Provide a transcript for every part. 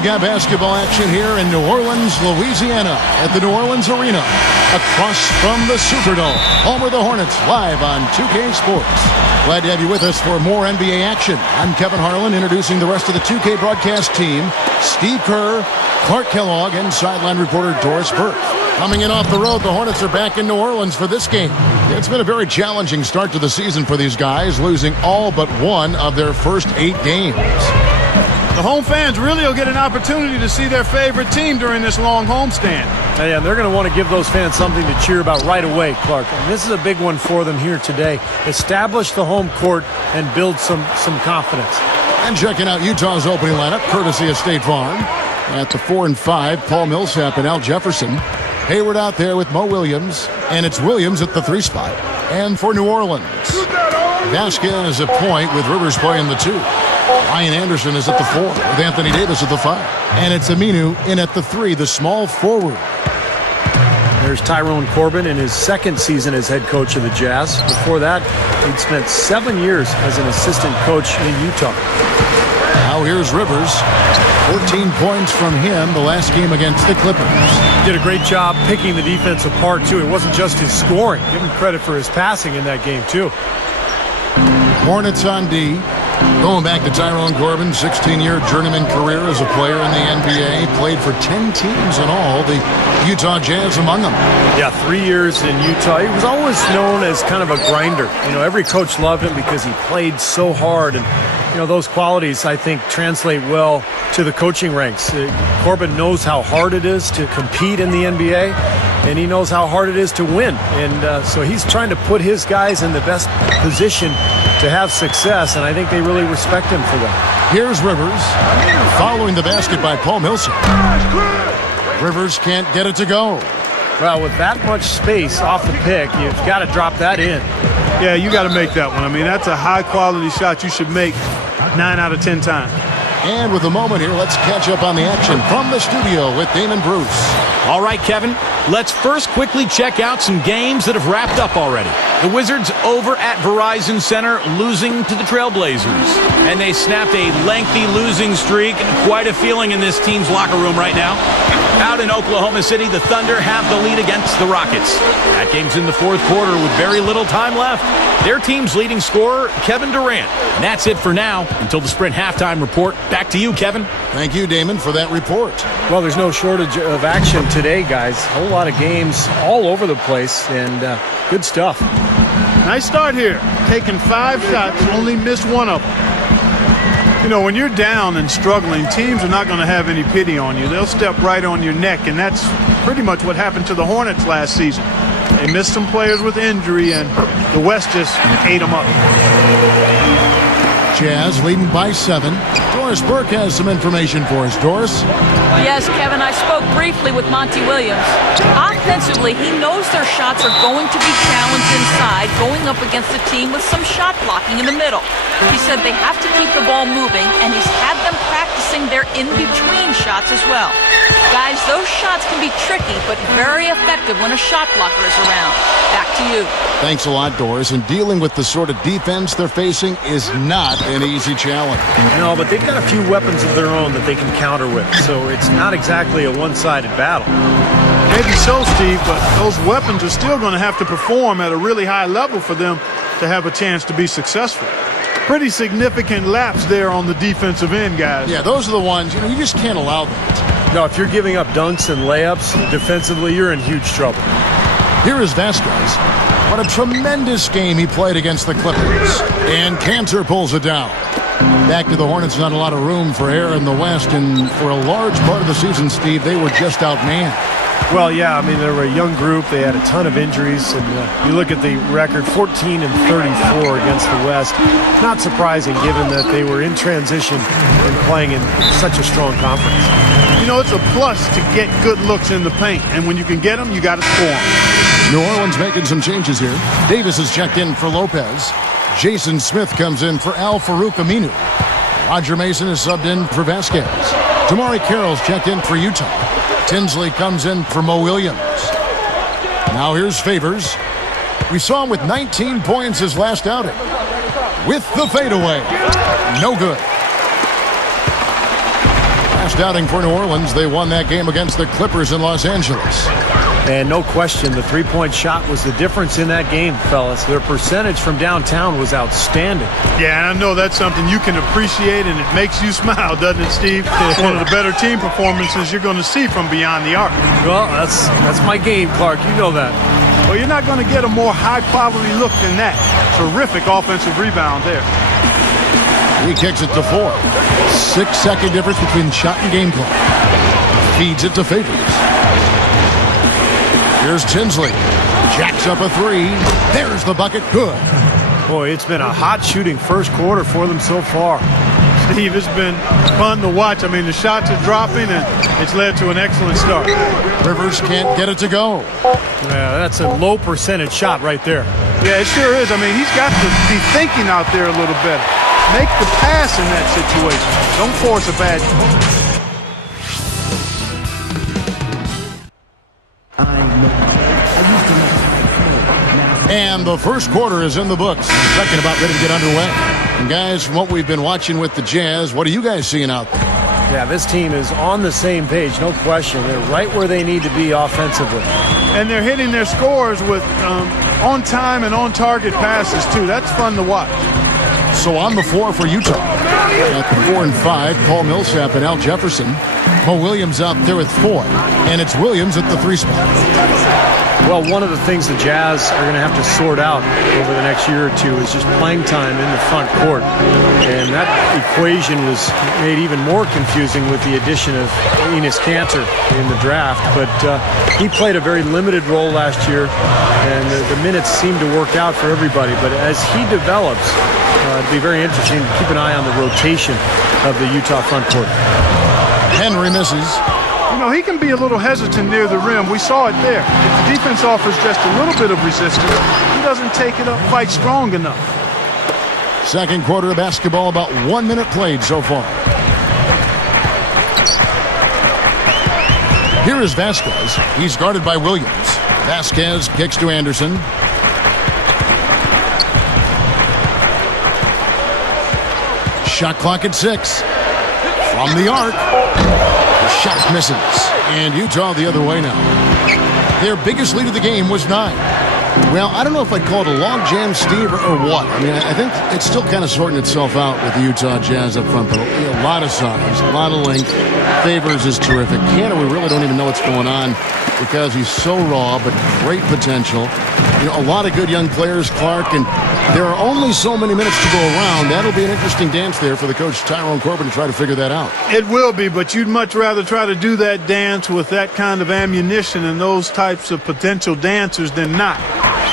we've got basketball action here in New Orleans, Louisiana at the New Orleans Arena. Across from the Superdome, home of the Hornets, live on 2K Sports. Glad to have you with us for more NBA action. I'm Kevin Harlan, introducing the rest of the 2K broadcast team. Steve Kerr, Clark Kellogg, and sideline reporter Doris Burke. Coming in off the road, the Hornets are back in New Orleans for this game. It's been a very challenging start to the season for these guys, losing all but one of their first 8 games. The home fans really will get an opportunity to see their favorite team during this long homestand. Yeah, they're going to want to give those fans something to cheer about right away, Clark. And this is a big one for them here today. Establish the home court and build some confidence. And checking out Utah's opening lineup, courtesy of State Farm. At the 4 and 5, Paul Millsap and Al Jefferson. Hayward out there with Mo Williams, and it's Williams at the 3 spot. And for New Orleans, Vasquez at point with Rivers playing the 2. Ryan Anderson is at the 4 with Anthony Davis at the 5. And it's Aminu in at the 3, the small forward. There's Tyrone Corbin in his second season as head coach of the Jazz. Before that, he'd spent 7 years as an assistant coach in Utah. Now here's Rivers. 14 points from him the last game against the Clippers. Did a great job picking the defense apart, too. It wasn't just his scoring. Give him credit for his passing in that game, too. Hornets on D. Going back to Tyrone Corbin, 16-year journeyman career as a player in the NBA. Played for 10 teams in all, the Utah Jazz among them. Yeah, 3 years in Utah. He was always known as kind of a grinder. You know, every coach loved him because he played so hard. And, you know, those qualities, I think, translate well to the coaching ranks. Corbin knows how hard it is to compete in the NBA, and he knows how hard it is to win. And so he's trying to put his guys in the best position to have success, and I think they really respect him for that. Here's Rivers, following the basket by Paul Millsap. Rivers can't get it to go. Well, with that much space off the pick, you've got to drop that in. Yeah, you got to make that one. I mean, that's a high-quality shot you should make 9 out of 10 times. And with a moment here, let's catch up on the action from the studio with Damon Bruce. All right, Kevin, let's first quickly check out some games that have wrapped up already. The Wizards over at Verizon Center losing to the Trailblazers. And they snapped a lengthy losing streak. Quite a feeling in this team's locker room right now. Out in Oklahoma City, the Thunder have the lead against the Rockets. That game's in the 4th quarter with very little time left. Their team's leading scorer, Kevin Durant. And that's it for now until the Sprint halftime report. Back to you, Kevin. Thank you, Damon, for that report. Well, there's no shortage of action today, guys. A whole lot of games all over the place, and good stuff. Nice start here. Taking 5 shots, only missed 1 of them. You know, when you're down and struggling, teams are not going to have any pity on you. They'll step right on your neck, and that's pretty much what happened to the Hornets last season. They missed some players with injury, and the West just ate them up. Jazz leading by 7. Doris Burke has some information for us. Doris? Yes, Kevin, I spoke briefly with Monty Williams. Offensively, he knows their shots are going to be challenged inside, going up against a team with some shot blocking in the middle. He said they have to keep the ball moving, and he's had them practicing their in-between shots as well. Guys, those shots can be tricky, but very effective when a shot blocker is around. Back to you. Thanks a lot, Doris. And dealing with the sort of defense they're facing is not an easy challenge. No, but they've got a few weapons of their own that they can counter with, so it's not exactly a one-sided battle. Maybe so, Steve, but those weapons are still going to have to perform at a really high level for them to have a chance to be successful. Pretty significant laps there on the defensive end, guys. Yeah, those are the ones, you just can't allow that. No, if you're giving up dunks and layups defensively, you're in huge trouble. Here is Vasquez. What a tremendous game he played against the Clippers. And Cantor pulls it down. Back to the Hornets, not a lot of room for error in the West, and for a large part of the season, Steve, they were just outmanned. Well, yeah, I mean, they were a young group. They had a ton of injuries, and you look at the record, 14 and 34 against the West. Not surprising, given that they were in transition and playing in such a strong conference. You know, it's a plus to get good looks in the paint, and when you can get them, you got to score them. New Orleans making some changes here. Davis is checked in for Lopez. Jason Smith comes in for Al-Farouq Aminu. Roger Mason is subbed in for Vasquez. Tamari Carroll's checked in for Utah. Tinsley comes in for Mo Williams. Now here's Favors. We saw him with 19 points his last outing. With the fadeaway. No good. Last outing for New Orleans, they won that game against the Clippers in Los Angeles. And no question, the three-point shot was the difference in that game, fellas. Their percentage from downtown was outstanding. Yeah, and I know that's something you can appreciate, and it makes you smile, doesn't it, Steve? It's one of the better team performances you're going to see from beyond the arc. Well, that's my game, Clark. You know that. Well, you're not going to get a more high-quality look than that. Terrific offensive rebound there. He kicks it to 4. 6-second difference between shot and game clock. Feeds it to Favors. Here's Tinsley. Jacks up a 3. There's the bucket. Good. Boy, it's been a hot shooting first quarter for them so far. Steve, it's been fun to watch. I mean, the shots are dropping, and it's led to an excellent start. Rivers can't get it to go. Yeah, that's a low percentage shot right there. Yeah, it sure is. I mean, he's got to be thinking out there a little better. Make the pass in that situation. Don't force a bad. And the first quarter is in the books. Second about ready to get underway. And guys, from what we've been watching with the Jazz, what are you guys seeing out there? Yeah, this team is on the same page, no question. They're right where they need to be offensively. And they're hitting their scores with on-time and on-target passes, too. That's fun to watch. So on the floor for Utah. At the 4 and 5, Paul Millsap and Al Jefferson. Mo Williams out there with 4. And it's Williams at the 3 spot. Well, one of the things the Jazz are going to have to sort out over the next year or two is just playing time in the front court. And that equation was made even more confusing with the addition of Enes Kanter in the draft. But he played a very limited role last year, and the minutes seemed to work out for everybody. But as he develops, it'll be very interesting to keep an eye on the rotation of the Utah front court. Henry misses. You know, he can be a little hesitant near the rim. We saw it there. If the defense offers just a little bit of resistance, he doesn't take it up quite strong enough. Second quarter of basketball, about 1 minute played so far. Here is Vasquez. He's guarded by Williams. Vasquez kicks to Anderson. Shot clock at 6. From the arc. Shot misses. And Utah the other way now. Their biggest lead of the game was 9. Well, I don't know if I'd call it a logjam, Steve, or what. I mean, I think it's still kind of sorting itself out with the Utah Jazz up front. But a lot of size, a lot of length. Favors is terrific. Kanter, we really don't even know what's going on because he's so raw, but great potential. You know, a lot of good young players, Clark, and there are only so many minutes to go around. That'll be an interesting dance there for the coach, Tyrone Corbin, to try to figure that out. It will be, but you'd much rather try to do that dance with that kind of ammunition and those types of potential dancers than not.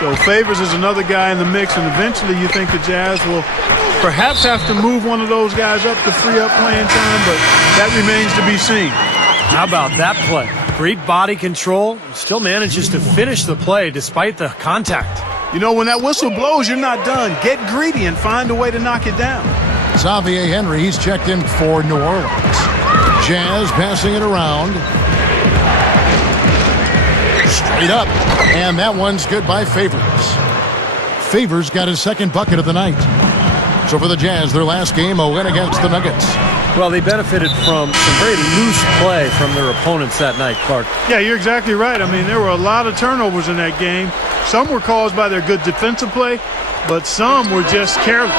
So Favors is another guy in the mix, and eventually you think the Jazz will perhaps have to move one of those guys up to free up playing time, but that remains to be seen. How about that play? Great body control. Still manages to finish the play despite the contact. You know, when that whistle blows, you're not done. Get greedy and find a way to knock it down. Xavier Henry, he's checked in for New Orleans. Jazz passing it around. Straight up. And that one's good by Favors. Favors got his second bucket of the night. So for the Jazz, their last game, a win against the Nuggets. Well, they benefited from some very loose play from their opponents that night, Clark. Yeah, you're exactly right. I mean, there were a lot of turnovers in that game. Some were caused by their good defensive play, but some were just careless.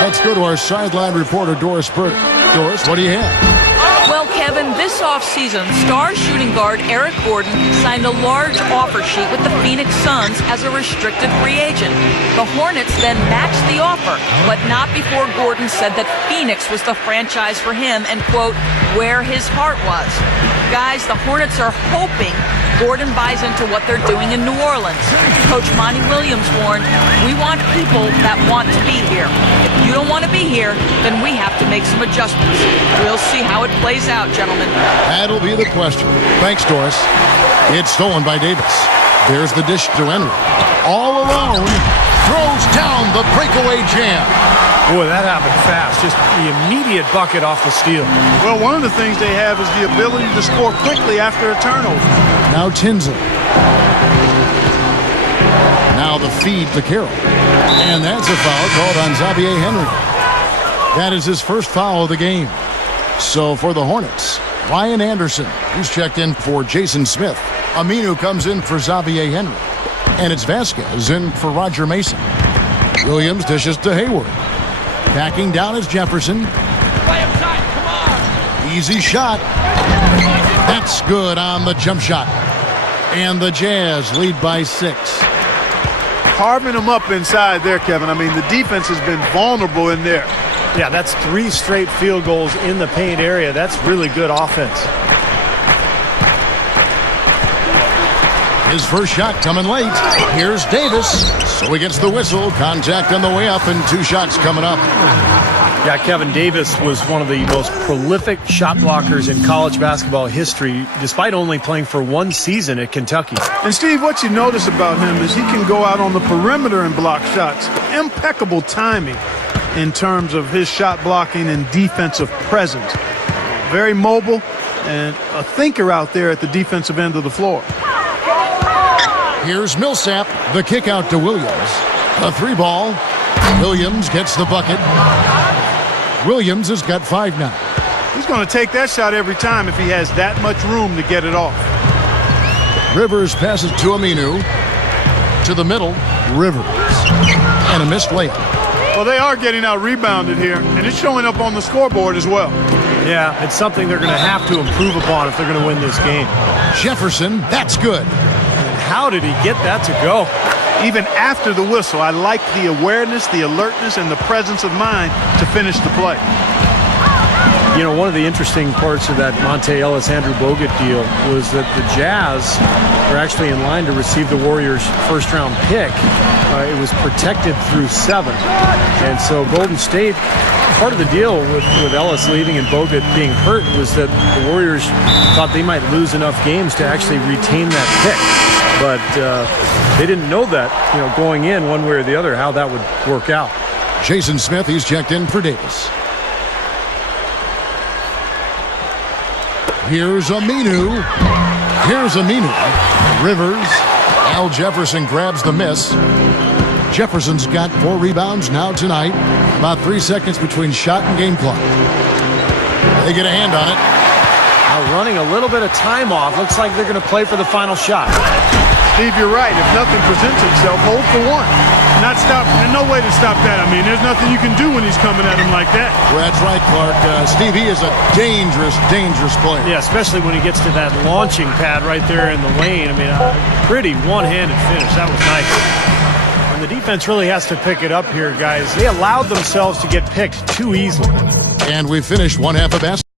Let's go to our sideline reporter, Doris Burke. Doris, what do you have? Well, Kevin, this offseason, star shooting guard Eric Gordon signed a large offer sheet with the Phoenix Suns as a restricted free agent. The Hornets then matched the offer, but not before Gordon said that Phoenix was the franchise for him and, quote, where his heart was. Guys, the Hornets are hoping Gordon buys into what they're doing in New Orleans. Coach Monty Williams warned, we want people that want to be here. If you don't want to be here, then we have to make some adjustments. We'll see how it plays out, gentlemen. That'll be the question. Thanks, Doris. It's stolen by Davis. There's the dish to Henry. All alone. Throws down the breakaway jam. Boy, that happened fast. Just the immediate bucket off the steal. Well, one of the things they have is the ability to score quickly after a turnover. Now Tinsley. Now the feed to Carroll. And that's a foul called on Xavier Henry. That is his first foul of the game. So for the Hornets, Ryan Anderson, he's checked in for Jason Smith. Aminu comes in for Xavier Henry. And it's Vasquez in for Roger Mason. Williams dishes to Hayward. Backing down is Jefferson. Easy shot. That's good on the jump shot. And the Jazz lead by 6. Carving them up inside there, Kevin. I mean, the defense has been vulnerable in there. Yeah, that's 3 straight field goals in the paint area. That's really good offense. His first shot coming late. Here's Davis. So he gets the whistle. Contact on the way up and 2 shots coming up. Yeah, Kevin, Davis was one of the most prolific shot blockers in college basketball history, despite only playing for 1 season at Kentucky. And, Steve, what you notice about him is he can go out on the perimeter and block shots. Impeccable timing in terms of his shot blocking and defensive presence. Very mobile and a thinker out there at the defensive end of the floor. Here's Millsap. The kick out to Williams. A 3-ball. Williams gets the bucket. Williams has got 5 now. He's going to take that shot every time if he has that much room to get it off. Rivers passes to Aminu. To the middle, Rivers. And a missed layup. Well, they are getting out rebounded here, and it's showing up on the scoreboard as well. Yeah, it's something they're going to have to improve upon if they're going to win this game. Jefferson, that's good. How did he get that to go? Even after the whistle, I like the awareness, the alertness, and the presence of mind to finish the play. You know, one of the interesting parts of that Monte Ellis-Andrew Bogut deal was that the Jazz were actually in line to receive the Warriors' first-round pick. It was protected through 7. And so Golden State, part of the deal with Ellis leaving and Bogut being hurt was that the Warriors thought they might lose enough games to actually retain that pick. But they didn't know that, going in one way or the other, how that would work out. Jason Smith, he's checked in for Davis. Here's Aminu. Rivers. Al Jefferson grabs the miss. Jefferson's got 4 rebounds now tonight. About 3 seconds between shot and game clock. They get a hand on it. Now running a little bit of time off. Looks like they're going to play for the final shot. Steve, you're right. If nothing presents itself, hold for 1. Not stop. There's no way to stop that. I mean, there's nothing you can do when he's coming at him like that. Well, that's right, Clark. Steve, he is a dangerous, dangerous player. Yeah, especially when he gets to that launching pad right there in the lane. I mean, pretty one-handed finish. That was nice. And the defense really has to pick it up here, guys. They allowed themselves to get picked too easily. And we finished one half of basketball.